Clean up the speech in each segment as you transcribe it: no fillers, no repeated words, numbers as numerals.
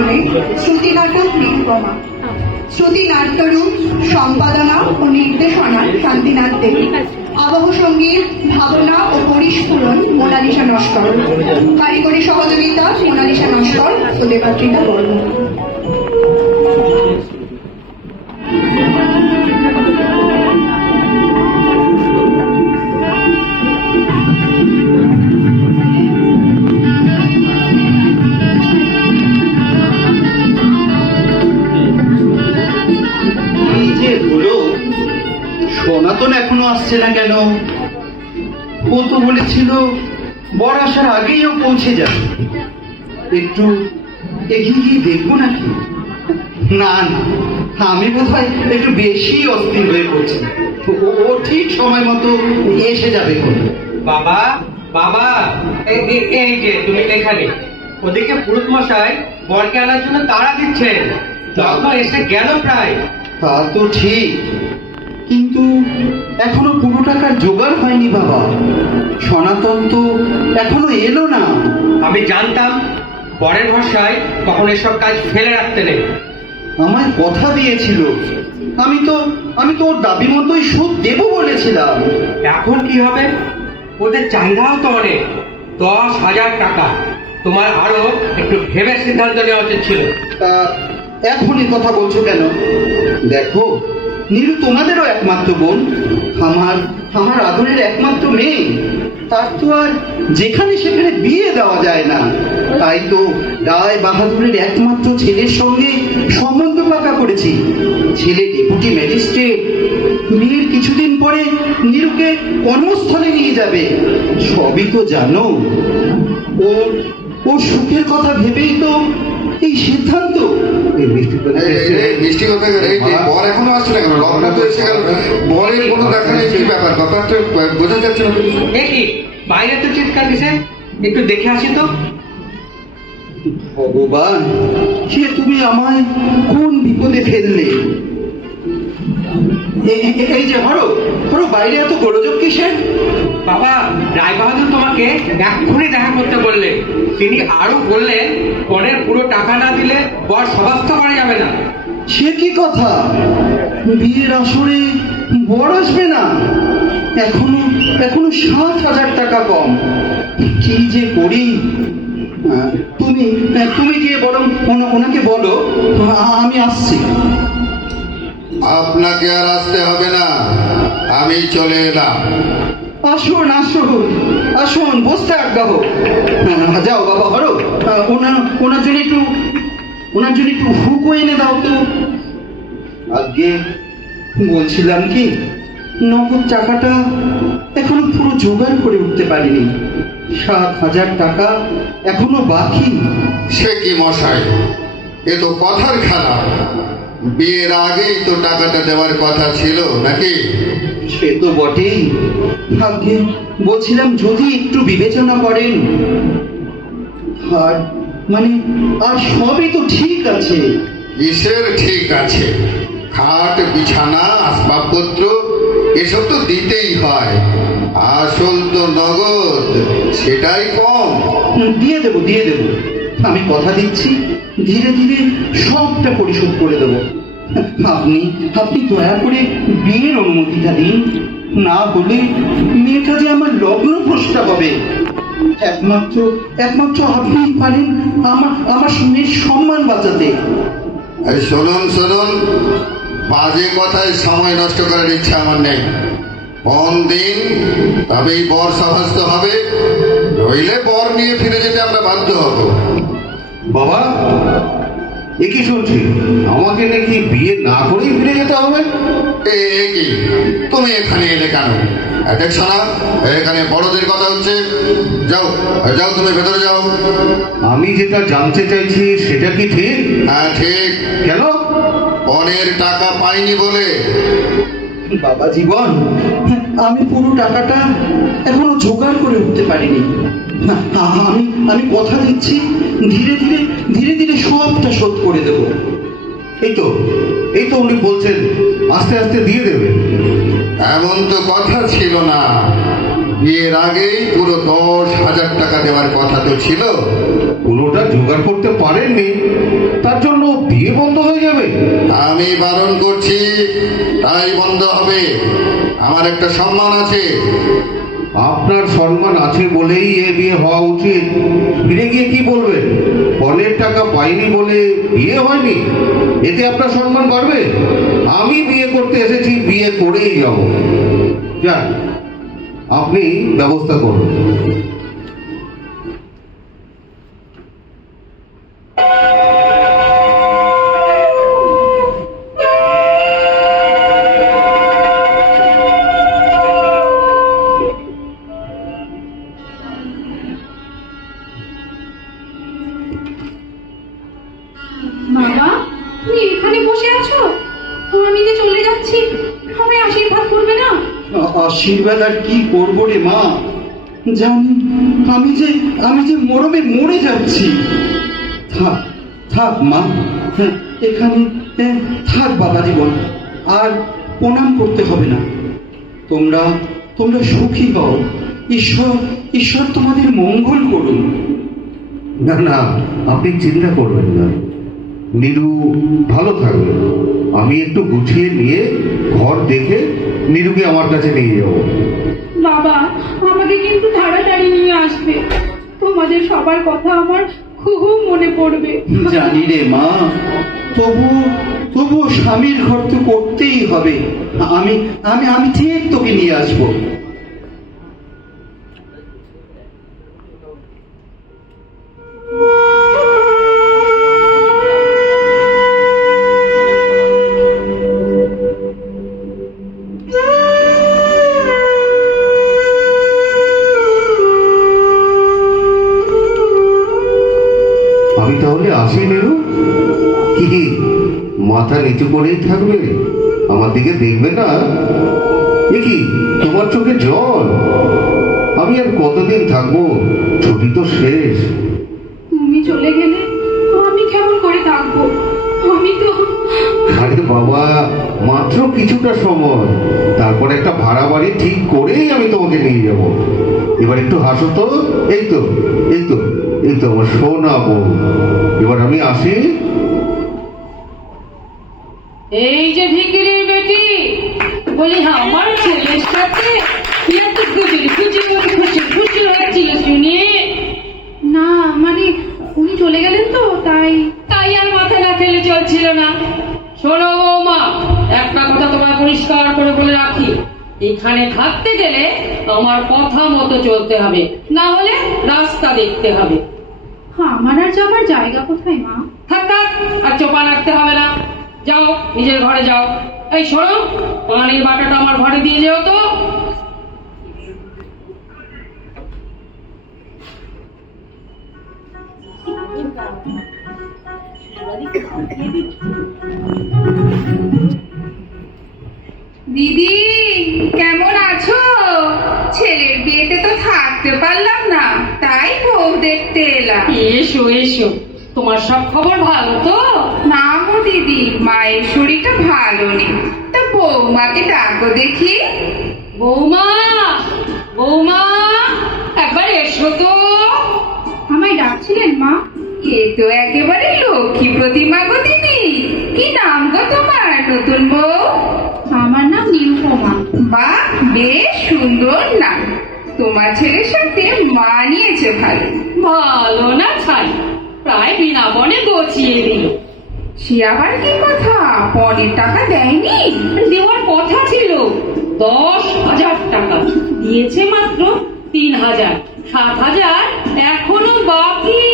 প্রাঙ্গণে শ্রুতি নাটক নিরূপমা। শ্রুতি নাট্যরূপ সম্পাদনা ও নির্দেশনা শান্তিনাথ দেবী। আবহ সঙ্গীত, ভাবনা ও পরিস্ফুরণ মোনালিসা নস্কর। কারিগরি সহযোগিতা মোনালিসা নস্কর ও দেবাত্রিতা বর্মন। সনাতন এখনো আসছে না কেন? ও তো বলেছিল বর আসার আগেই ও পৌঁছে যাবে। একটু এগিয়ে গিয়ে দেখবো নাকি? না না, আমি বোধহয় একটু বেশি অস্থির হয়ে পড়ছি। ও ঠিক সময় মতো এসে যাবে। বাবা বাবা, এই যে তুমি এখানে। ওদিকে পুরুত মশাই বরকে আনার জন্য তাড়া দিচ্ছেন। তখন এসে গেল প্রায়। তা তো ঠিক, কিন্তু এখনো পুরো টাকার জোগাড় হয়নি বাবা। সনাতন তো এখনো এলো না। আমি জানতাম বরের ভরসায় কখন এসব কাজ ফেলে রাখতে নেই। আমায় কথা দিয়েছিল। আমি তো ওর দাবি মতোই সুদ দেবো বলেছিলাম। এখন কি হবে? ওদের চাহিদাও তো অনেক, 10,000 টাকা। তোমার আরো একটু ভেবে সিদ্ধান্ত নেওয়া উচিত ছিল। এখনই কথা বলছো কেন? দেখো, নীরু তোমাদেরও একমাত্র বোন, আমার আদরের একমাত্র মেয়ে। তার তো আর যেখানে সেখানে বিয়ে দেওয়া যায় না। তাই তো রায় বাহাদুরের একমাত্র ছেলের সঙ্গে সম্বন্ধ পাকা করেছি। ছেলে ডেপুটি ম্যাজিস্ট্রেট। বিয়ের কিছুদিন পরে নীরুকে কর্মস্থলে নিয়ে যাবে। সবই তো জানো। ওর সুখের কথা ভেবেই তো এই সিদ্ধান্ত। মিষ্টি কথা, বর এখনো আসছে না কেন? লগ্ন তো এসে গেল, বরের কোনো দেখা নেই। কি ব্যাপার? ব্যাপারটা বোঝা যাচ্ছে না। দেখি বাইরে তো চিৎকার দিছে, একটু দেখে আসি তো। ভগবান, সে তুমি আমায় কোন বিপদে ফেললে? এই যে হরো বাইরে এত গোলযোগ কিসের? বাবা, রায় বাহাদুর তোমাকে এক্ষুনি দেখা করতে বললেন। তিনি আরো বললেন বরের পুরো টাকা না দিলে বর সমাপ্ত করা যাবে না। সে কি কথা? বিয়ের আসরে বর আসবে না? এখনো 7,000 টাকা কম। কি যে করি? তুমি গিয়ে বরং ওনাকে বলো আমি আসছি। আপনাকে আর আসতে হবে না, আমি চলে এলাম। আসুন, বসতে আজ্ঞা হোক। যাও বাবা হরো, ওনার জন্য একটু হুকো এনে দাও তো। আজকে বলছিলাম কি, নগদ টাকাটা এখনো পুরো জোগাড় করে উঠতে পারিনি। 7,000 টাকা এখনো বাকি। সে কি মশাই, এ তো কথার খেলা। বিয়ের আগেই তো টাকাটা দেওয়ার কথা ছিল নাকি? সে তো বটেই। আগে বলছিলাম যদি একটু বিবেচনা করেন। আর সবই তো ঠিক আছে। কিসের ঠিক আছে? খাট, বিছানা, আসবাবপত্র এসব তো দিতেই হয়। আসল তো নগদ, সেটাই কম। দিয়ে দেবো। আমি কথা দিচ্ছি, ধীরে ধীরে সবটা পরিশোধ করে দেবো। আপনি দয়া করে বিয়ের অনুমতিটা দিন। না হলে মেয়েটা যে আমার লগ্ন প্রস্তাব হবে। একমাত্র আপনি পারেন আমার মেয়ের সম্মান বাঁচাতে। শুনুন, বাজে কথায় সময় নষ্ট করার ইচ্ছা আমার নেই। কোন দিন তবেই বর সভাস্থ হবে, নইলে বর নিয়ে ফিরে যেতে আমরা বাধ্য হব। বাবা, এ কি শুনছি? আমাকে নাকি বিয়ে না করেই ফিরে যেতে হবে? কি তুমি এখানে এলে কেন? দেখছো না এখানে বড়দের কথা হচ্ছে? যাও তুমি ভেতরে যাও। আমি যেটা জানতে চাইছি সেটা কি ঠিক? হ্যাঁ ঠিক। কেন? বনের টাকা পাইনি বলে। বাবা জীবন, আমি পুরো টাকাটা এখনো জোগাড় করে উঠতে পারিনি। আমি কথা দিচ্ছি, ধীরে ধীরে সবটা শোধ করে দেব। এই তো উনি বলছেন আস্তে আস্তে দিয়ে দেবে। এমন তো কথা ছিল না। বিয়ের আগেই পুরো 10,000 টাকা দেওয়ার কথা তো ছিল। পুরোটা জোগাড় করতে পারেননি, তার জন্য বিয়ে বন্ধ হয়ে যাবে? আমি বারণ করছি, তাই বন্ধ হবে। আমার একটা সম্মান আছে। আপনার সম্মান আছে বলেই এ বিয়ে হওয়া উচিত। ফিরে গিয়ে কি বলবেন? পণের টাকা পাইনি বলে বিয়ে হয়নি, এতে আপনার সম্মান বাড়বে? আমি বিয়ে করতে এসেছি, বিয়ে করেই যাব। যান, আপনি ব্যবস্থা করুন। বাবা, তুমি এখানে বসে আছো? আমি যে চলে যাচ্ছি, আমায় আশীর্বাদ করবে না? আশীর্বাদ আর কি করবো রে মা, জানি আমি যে মরমে মরে যাচ্ছি। থাক থাক মা, এখানে থাক বাবা জীবন, আর প্রণাম করতে হবে না। তোমরা সুখী হও, ঈশ্বর তোমাদের মঙ্গল করুন। না না, আপনি চিন্তা করবেন না, নীরু ভালো থাকবে। আমি একটু গুছিয়ে নিয়ে ঘর দেখে নীরুকে আমার কাছে নিয়ে যাব। বাবা, আমাকে কিন্তু তাড়াতাড়ি নিয়ে আসবে। তোমাদের সবার কথা আমার খুব মনে পড়বে। জানি রে মা, তবু স্বামীর ঘর তো করতেই হবে। আমি ঠিক তোকে নিয়ে আসবো। আমি তাহলে আসি নীরু? কি মাথা নিচু করেই থাকবে, আমার দিকে দেখবে না? এ কি, তোমার চোখে জল? আমি আর কতদিন থাকবো? ছুটি তো শেষ। তুমি চলে গেলে আমি কেমন করে থাকবো? আমি তো আরে বাবা, মাত্র কিছুটা সময়, তারপর একটা ভাড়া বাড়ি ঠিক করেই আমি তোমাকে নিয়ে যাব। এবার একটু হাসো তো। এই তো এই তো এই তো আমার সোনা বউ। এবার আমি আসি। এই যে ভিকিরির বেটি, বলি আমার ছেলের সাথে তুই এত খুশি হয়েছিল শুনি? না, মানে উনি চলে গেলেন তো তাই। তাই আর মাথা না ফেলে চলছিল না। শোনো বৌমা, একটা কথা তোমায় পরিষ্কার করে বলে রাখি, এখানে থাকতে গেলে আমার কথা মতো চলতে হবে, না হলে রাস্তা দেখতে হবে। আমার আর যাবার জায়গা কোথায় মা? থাক থাক, আর চোপা রাখতে হবে না। যাও, নিজের ঘরে যাও। এই শোনো, পানির বাটাটা আমার ঘরে দিয়ে যেও তো। দিদি, কেমন আছো? ছেলের বিয়েতে তো থাকতে পারলাম না, তাই বউ দেখতে এলাম। এসো এসো, তোমার সব খবর ভালো তো? না গো দিদি, মায়ের শরীরটা ভালো নেই, তা বৌমাকে ডাকো দেখি। বৌমা, বৌমা, একবার এসো তো। আমায় ডাকছিলেন মা? এ তো একেবারে লক্ষ্মী প্রতিমা গো দিদি। কি নাম গো তোমার নতুন বউ? আমার নাম নিরুপমা। বাহ, বেশ সুন্দর নাম। তোমার ছেলের সাথে মানিয়েছে ভালো। ভালো না ছাই, প্রায় বিনা বনে গচিয়ে দিল। সে আবার কি কথা? পণের টাকা দেয়নি? দেওয়ার কথা ছিল 10,000 টাকা, দিয়েছে মাত্র 3,000। 7,000 এখনো বাকি।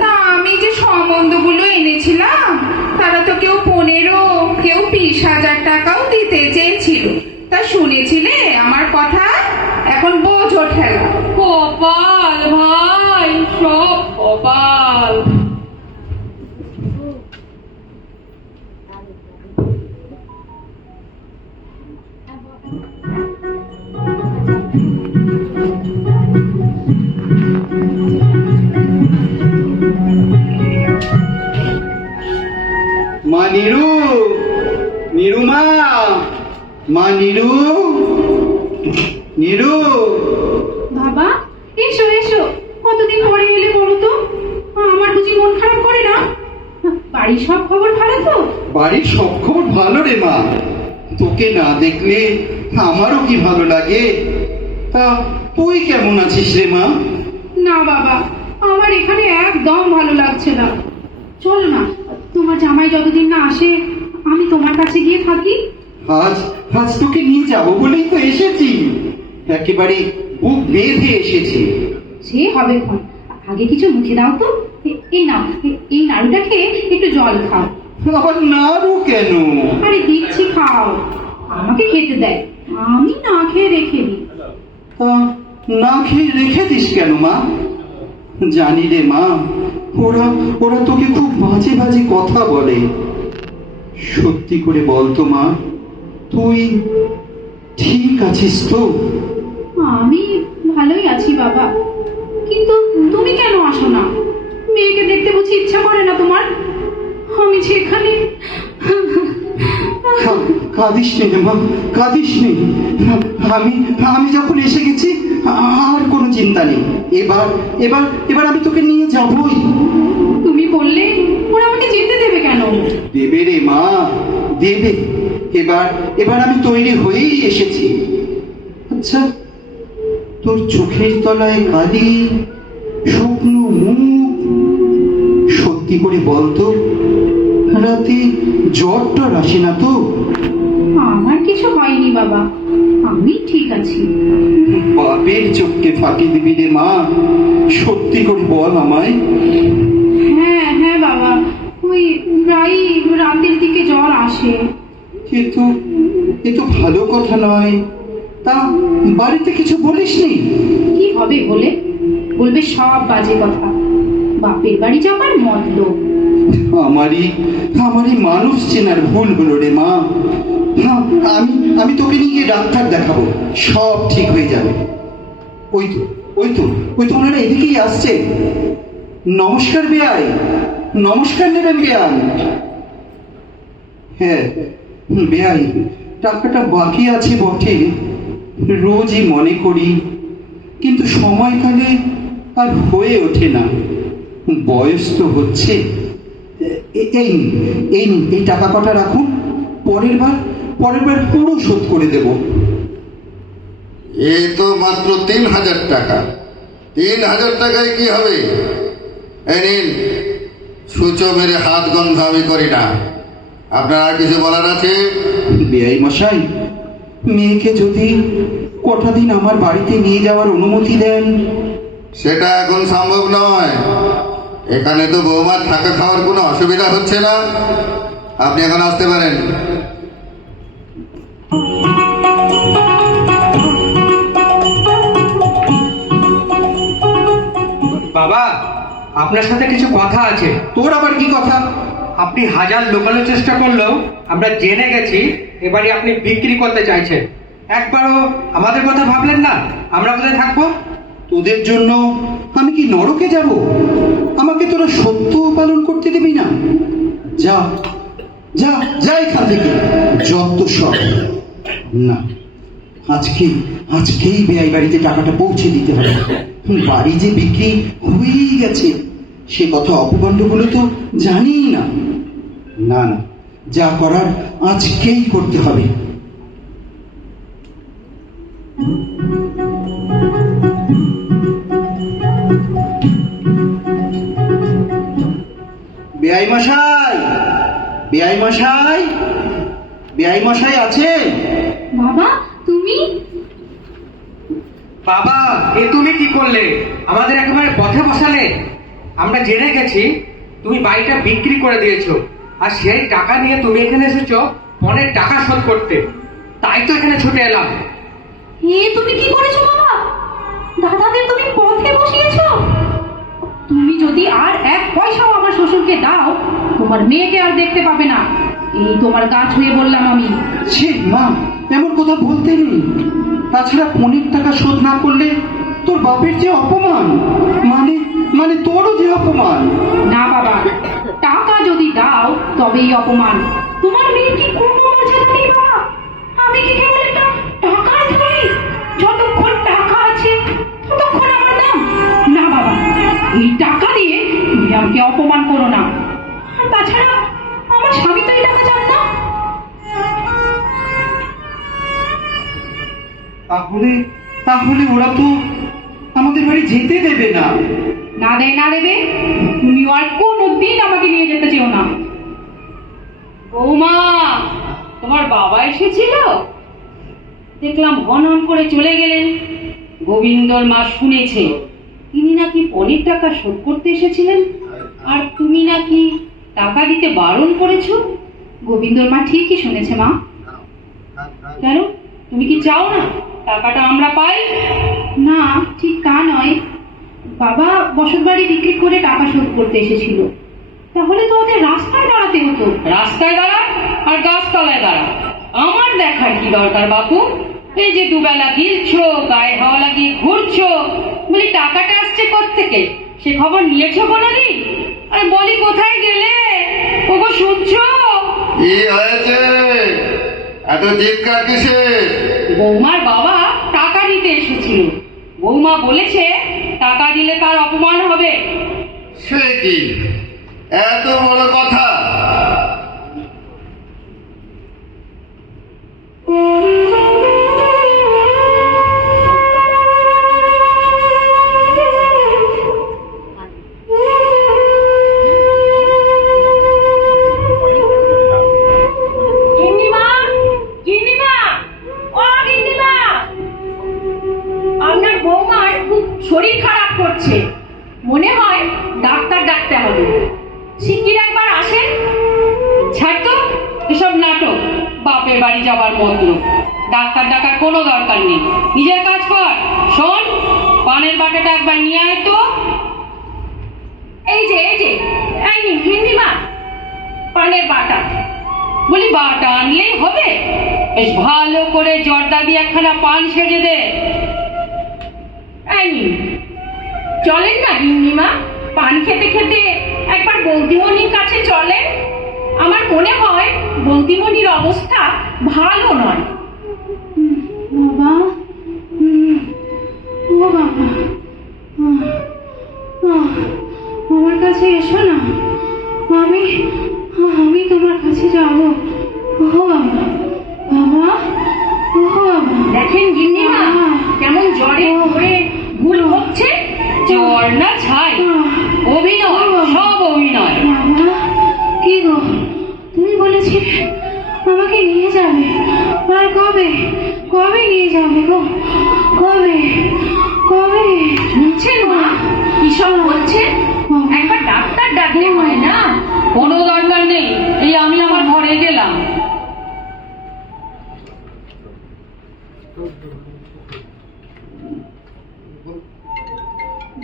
তা আমি যে সম্বন্ধগুলো এনেছিলাম, তারা তো কেউ 15, কেউ 20,000 টাকাও দিতে চেয়েছিল। তা শুনেছিলে আমার কথা? এখন বোঝো ঠেলা। কপাল ভাই, সব কপাল। মা নীরু, মা নীরু, নিরু, বাবা এসো এসো, কতদিন পরে এলে বলো তো? আমার বুঝি মন খারাপ করে না? বাড়ির সব খবর ভালো তো? বাড়ির সব খবর ভালো রে মা। তোকে না দেখলে আমারও কি ভালো লাগে। তা তুই কেমন আছিস রে মা? না বাবা, আমার এখানে একদম ভালো লাগছে না। চলো না, তোমার জামাই যতদিন না আসে আমি তোমার কাছে গিয়ে থাকি। আজ আজ তোকে নিয়ে যাবো বলেই তো এসেছি, একেবারে বুক বেঁধে এসেছি। সে হবে ক্ষণ, আগে কিছু মুখে দাও তো। এই নাও, এই নাড়ুটা খেয়ে একটু জল খাও। আবার নাড়ু কেন? আরে দিচ্ছি, খাও। আমাকে খেতে দেয়, আমি না খেয়ে রেখে দিই। তা না খেয়ে রেখে দিস কেন মা? জানি রে মা, ওরা ওরা তোকে খুব বাজে বাজে কথা বলে। সত্যি করে বলতো মা, তুই ঠিক আছিস তো? আমি ভালোই আছি বাবা, কিন্তু তুমি কেন আসো না? মেয়েকে দেখতে বুঝি ইচ্ছা করে না তোমার? আমি যেখানে কাঁদিস নে রে মা, কাঁদিস নে। আমি আমি যখন এসে গেছি আর কোনো চিন্তা নেই। এবার এবার এবার আমি তোকে নিয়ে যাবই। তুমি বললে ওরা আমাকে যেতে দেবে কেন? দেবে রে মা, দেবে। এবার এবার আমি তৈরি হয়েই এসেছি। আচ্ছা, তোর চোখের তলায় কালি, শুকনো মুখ, সত্যি করে বলতো রাতে জ্বরটা আসে না তো? আমার কিছু হয়নি বাবা, আমি ঠিক আছি। বাপের চোখকে ফাঁকি দিবি রে মা, সত্যি করে বল আমায়। হ্যাঁ হ্যাঁ বাবা, ওই প্রায় রাতের দিকে জ্বর আসে। কিন্তু এ তো ভালো কথা নয়। তা বাড়িতে কিছু বলিসনি? কি হবে বলে? বলবে সব বাজে কথা, বাপের বাড়ি যাবার মতলব। আমারই আমারই মানুষ চেনার ভুল হলো রে মা। আমি আমি তোকে নিয়ে গিয়ে ডাক্তার দেখাবো, সব ঠিক হয়ে যাবে। ওই তো ওই তো ওই তো ওনারা এদিকেই আসছে। নমস্কার বেয়াই, নমস্কার নেবেন বেয়াই। হ্যাঁ বেয়াই, টাকাটা বাকি আছে বটে, রোজই মনে করি, কিন্তু সময়কালে আর হয়ে ওঠে না। বয়স তো হচ্ছে। এই নিন, এই নিন, এই টাকা কটা রাখুন, পরের বার পুরো শোধ করে দেব। এ তো মাত্র 3,000 টাকা। 3,000 টাকায় কি হবে? এই নিন, সূচো মেরে হাত গন্ধ আমি করি না। আপনার আর কিছু বলার আছে? বেয়াই মশাই, মেয়েকে যদি কটা দিন আমার বাড়িতে নিয়ে যাওয়ার অনুমতি দেন। সেটা এখন সম্ভব নয়। এখানে তো বৌমার থাকা খাওয়ার কোনো অসুবিধা হচ্ছে না। আপনি এখন আসতে পারেন। বাবা, আপনার সাথে কিছু কথা আছে। তোর আবার কি কথা? আপনি হাজার লোকানোর চেষ্টা করলেও আমরা জেনে গেছি এবারে আপনি বিক্রি করতে চাইছেন। একবারও আমাদের কথা ভাবলেন না? আমরা কোথায় থাকবো? তোদের জন্য আমি কি নরকে যাব? আমাকে তোরা সত্য পালন করতে দিবি না? যা যা যা এখান থেকে, যত সব। না, আজকেই বেয়াই বাড়িতে টাকাটা পৌঁছে দিতে হবে। বাড়ি যে বিক্রি হয়েই গেছে সে কথা অপগণ্ডগুলো তো জানিই না। না না, যা করার আজকেই করতে হবে। বেয়াই মশাই, বেয়াই মশাই, বেয়াই মশাই আছে? বাবা তুমি? বাবা, এ তুমি কি করলে? আমাদের একেবারে পথে বসালে। আমরা জেনে গেছি তুমি বাড়িটা বিক্রি করে দিয়েছো, আর সেই টাকা নিয়ে তুমি এখানে এসেছো পনের টাকা শোধ করতে। তাই তো এখানে ছুটে এলাম। তুমি কি করেছো বাবা? দাদাদের তুমি পথে বসিয়েছো? তুমি যদি আর এক পয়সাও আমার শ্বশুরকে দাও, তোমার মেয়েকে আর দেখতে পাবে না। এই তোমার গা ছুঁয়ে বললাম আমি। ছি মা, এমন কথা বলতে নেই। তাছাড়া পনের টাকা শোধ না করলে তোর বাপের যে অপমান, মানে তোরও যে অপমান। না বাবা, টাকা যদি দাও তবেই অপমান। তোমার মেয়ের কি কোনো মর্যাদা নেই বাবা? আমি কি কেবল একটা টাকার ধরি? যতক্ষণ তাহলে তাহলে ওরা তো আমাদের বাড়ি যেতে দেবে না। না দেয় না দেবে, তুমি আর কোনোদিন আমাকে নিয়ে যেতে চেও না। বৌমা, তোমার বাবা এসেছিল, দেখলাম হন হন করে চলে গেলেন। গোবিন্দর মা শুনেছে তিনি নাকি পনির টাকা শোধ করতে এসেছিলেন, আর তুমি নাকি টাকা দিতে বারণ করেছো। গোবিন্দর মা ঠিকই শুনেছে মা। কেন, তুমি কি চাও না টাকাটা আমরা পাই? না, ঠিক তা নয়। বাবা বসত বাড়ি বিক্রি করে টাকা শোধ করতে এসেছিল, তাহলে তো ওদের রাস্তায় দাঁড়াতে হতো। রাস্তায় দাঁড়া আর গাছতলায় দাঁড়া, আমার দেখার কি দরকার বাপু? এই যে দুবেলা গিলছো, গায়ে হাওয়া লাগিয়ে ঘুরছো, বলি টাকাটা আসছে কোত্থেকে সে খবর নিয়েছো কোনোদিন? আর বলি কোথায় গেলে? ওগো শুনছো? কি হয়েছে, এত চিৎকার কিসে? বৌমার বাবা টাকা দিতে এসেছিল, বৌমা বলেছে টাকা দিলে তার অপমান হবে। সে কি এত বড় কথা? গিন্নিমা, গিন্নিমা, ও গিন্নিমা, আপনার বৌমার খুব শরীর খারাপ করছে, মনে হয় ডাক্তার ডাকতে হবে। শিগগির একবার আসেন। ছাড় তো এসব নাটক, বাপের বাড়ি যাবার মতলব। ডাক্তার ডাকার কোনো দরকার নেই, নিজের কাজ কর। শোন, পানের বাটাটা একবার নিয়ে আয় তো। এই যে এই নিন গিন্নিমা, পানের বাটা। বলি বাটা আনলেই হবে? বেশ ভালো করে জর্দা দিয়ে একখানা পান সেজে দে। এই নিন। চলেন না গিন্নিমা, পান খেতে খেতে একবার বৌদিমণির কাছে চলেন। আমার মনে হয় বৌদিমণির অবস্থা ভালো নয়। বাবা, ও বাবা, আমার কাছে এসো না, আমি তোমার কাছে যাব। ও বাবা, বাবা, ও বাবা। দেখেন গিন্নিমা কেমন জ্বরে ধরে ভুল হচ্ছে। জ্বর না ছাই, অভিনয়, সব অভিনয়। বাবা, কি গো, তুমি বলেছিলে আমাকে নিয়ে যাবে, আর কবে কবে নিয়ে যাবে গো? কবে কবে? শুনছেন মা কি সব হচ্ছে? একবার ডাক্তার ডাকলে হয় না? কোনো দরকার নেই, এই আমি আমার ঘরে গেলাম।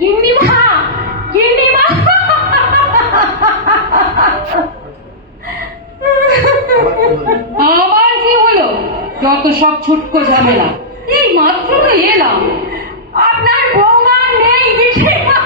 গিন্নিমা, গিন্নিমা, আবার কি হলো? যত সব ছুটকো ঝামেলা। এই মাত্র তো এলাম, আপনার বৌমা নেই গিন্নিমা।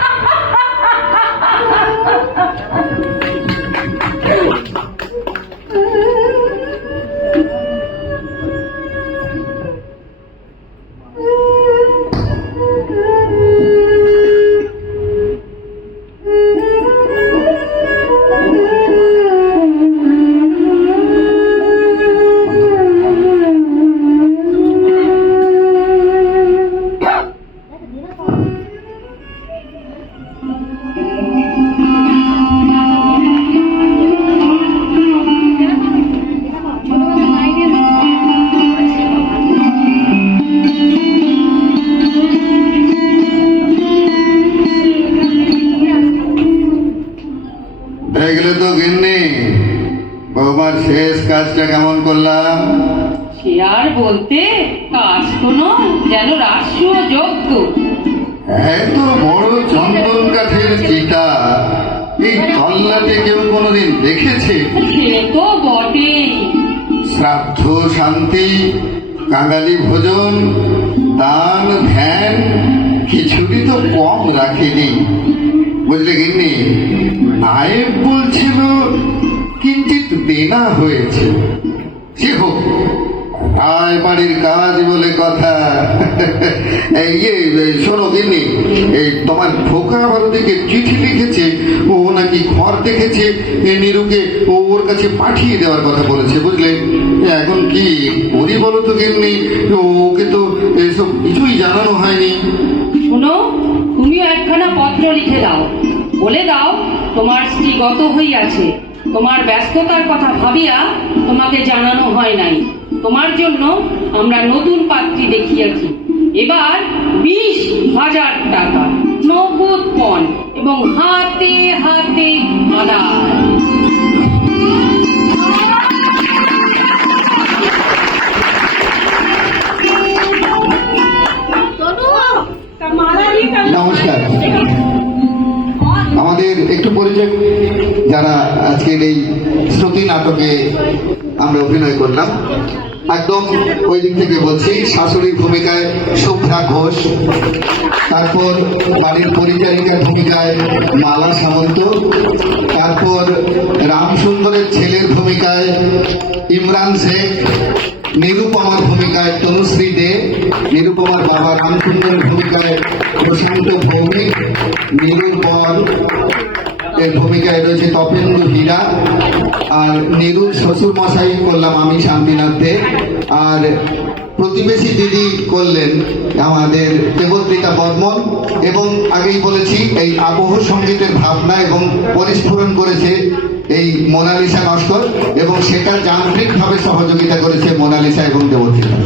দেখলে তো গিন্নি, বৌমার শেষ কাজটা কেমন করলাম? সে আর বলতে, কাজ তো নয়, যেন রাষ্ট্র যজ্ঞ। এত বড় চন্দন কাঠের চিতা এই তল্লাটে কেউ কোনোদিন দেখেছে? সে তো বটেই। শ্রাদ্ধ, শান্তি, কাঙালি ভোজন, দান, ধ্যান কিছুরই তো কম রাখেনি। বুঝলে গিন্নি, নায়েব বলছিল কিঞ্চিত দেনা হয়েছে। সে হোক, আয় বাড়ির কাজ বলে কথা। শোনো গিন্নি, এই তোমার খোকা ভারতীকে চিঠি লিখেছে, ও নাকি ঘর দেখেছে নিরুকে ওর কাছে পাঠিয়ে দেওয়ার কথা বলেছে, বুঝলে? এখন কি করি বলো তো গিন্নি, ওকে তো এসব কিছুই জানানো হয়নি। শোনো, তুমিও একখানা পত্র লিখে দাও, বলে দাও তোমার স্ত্রী গত হইয়াছে, তোমার ব্যস্ততার কথা ভাবিয়া তোমাকে জানানো হয় নাই। তোমার জন্য আমরা নতুন পাত্রী দেখিয়াছি। এবার 20,000 টাকা নগদ পণ এবং হাতে হাতে আদায়। নমস্কার, আমাদের একটু পরিচয়, যারা আজকের এই শ্রুতি নাটকে আমরা অভিনয় করলাম। একদম ওই দিক থেকে বলছি, শাশুড়ির ভূমিকায় শুভ্রা ঘোষ, তারপর বাড়ির পরিচারিকার ভূমিকায় মালা সামন্ত, তারপর রামসুন্দরের ছেলের ভূমিকায় ইমরান শেখ, নিরুপমার ভূমিকায় তনুশ্রী দে, নিরুপমার বাবা রামসুন্দরের ভূমিকায় প্রশান্ত ভৌমিক, নীলুর বর এর ভূমিকায় রয়েছে তপেন্দু হীরা, আর নীলুর শ্বশুর মশাই করলাম আমি শান্তিনাথ দে, আর প্রতিবেশী দিদি করলেন আমাদের দেবত্রিকা বর্মন। এবং আগেই বলেছি, এই আবহ সঙ্গীতের ভাবনা এবং পরিস্ফুরণ করেছে এই মোনালিসা নস্কর, এবং সেটা যান্ত্রিকভাবে সহযোগিতা করেছে মোনালিসা এবং দেবত্রিকা।